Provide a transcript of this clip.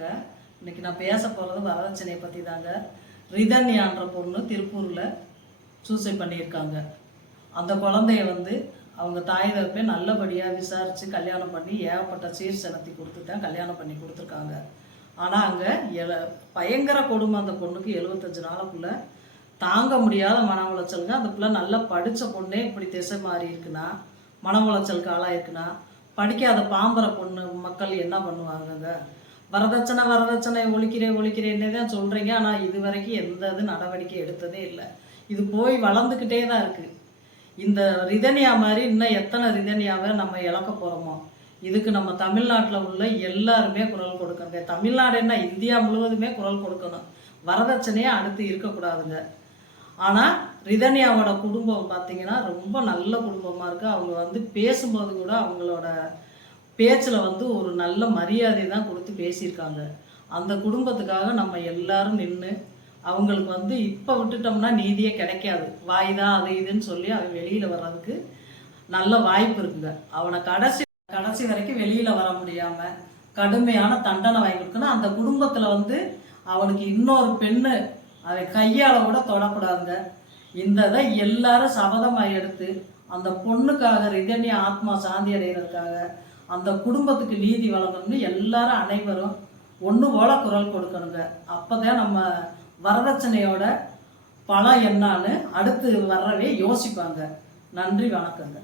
வணக்கங்க. இன்னைக்கு நான் பேச போகிறது வரதட்சணையை பற்றி தாங்க. ரிதன்யான்ற பொண்ணு திருப்பூரில் சூசைட் பண்ணியிருக்காங்க. அந்த குழந்தைய அவங்க தாய் தகப்பே நல்லபடியாக விசாரித்து கல்யாணம் பண்ணி ஏகப்பட்ட சீர் செலுத்தி கொடுத்துட்டேன், கல்யாணம் பண்ணி கொடுத்துருக்காங்க. ஆனால் அங்கே பயங்கர கொடுமை. அந்த பொண்ணுக்கு 75 நாளுக்குள்ளே தாங்க முடியாத மன உளைச்சலுங்க. அந்த பிள்ளை நல்லா படித்த பொண்ணே இப்படி திசை மாறி இருக்குன்னா, மன உளைச்சலுக்கு ஆளாயிருக்குன்னா, படிக்காத பாம்பர பொண்ணு மக்கள் என்ன பண்ணுவாங்கங்க? வரதட்சணை ஒழிக்கிறேன்னே தான் சொல்கிறீங்க. ஆனால் இது வரைக்கும் எந்த நடவடிக்கை எடுத்ததே இல்லை. இது போய் வளர்ந்துக்கிட்டே தான் இருக்குது. இந்த ரிதன்யா மாதிரி இன்னும் எத்தனை ரிதன்யாவை நம்ம இழக்க போகிறோமோ? இதுக்கு நம்ம தமிழ்நாட்டில் உள்ள எல்லாருமே குரல் கொடுக்கணுங்க. தமிழ்நாடு என்ன, இந்தியா முழுவதுமே குரல் கொடுக்கணும். வரதட்சணையே அடுத்து இருக்கக்கூடாதுங்க. ஆனால் ரிதன்யாவோட குடும்பம் பார்த்தீங்கன்னா ரொம்ப நல்ல குடும்பமாக இருக்குது. அவங்க பேசும்போது கூட அவங்களோட பேச்சில் ஒரு நல்ல மரியாதை தான் கொடுத்து பேசியிருக்காங்க. அந்த குடும்பத்துக்காக நம்ம எல்லாரும் நின்று அவங்களுக்கு இப்போ விட்டுட்டோம்னா நீதியே கிடைக்காது. வாய் தான் அது இதுன்னு சொல்லி அவன் வெளியில் வர்றதுக்கு நல்ல வாய்ப்பு இருக்குங்க. அவனை கடைசி வரைக்கும் வெளியில் வர முடியாமல் கடுமையான தண்டனை வாங்கி கொடுக்கணும். அந்த குடும்பத்தில் அவனுக்கு இன்னொரு பெண்ணு அவன் கையால் கூட தொடக்கூடாதுங்க. இந்த இதை எல்லாரும் சபதமாக எடுத்து அந்த பொண்ணுக்காக, ரிதன்யா ஆத்மா சாந்தி அடைகிறதுக்காக, அந்த குடும்பத்துக்கு நீதி வழங்கணும்னு எல்லாரும் அனைவரும் ஒன்று போல குரல் கொடுக்கணுங்க. அப்போ தான் நம்ம வரதட்சணையோட பலம் என்னான்னு அடுத்து வர்றவே யோசிப்பாங்க. நன்றி, வணக்கங்க.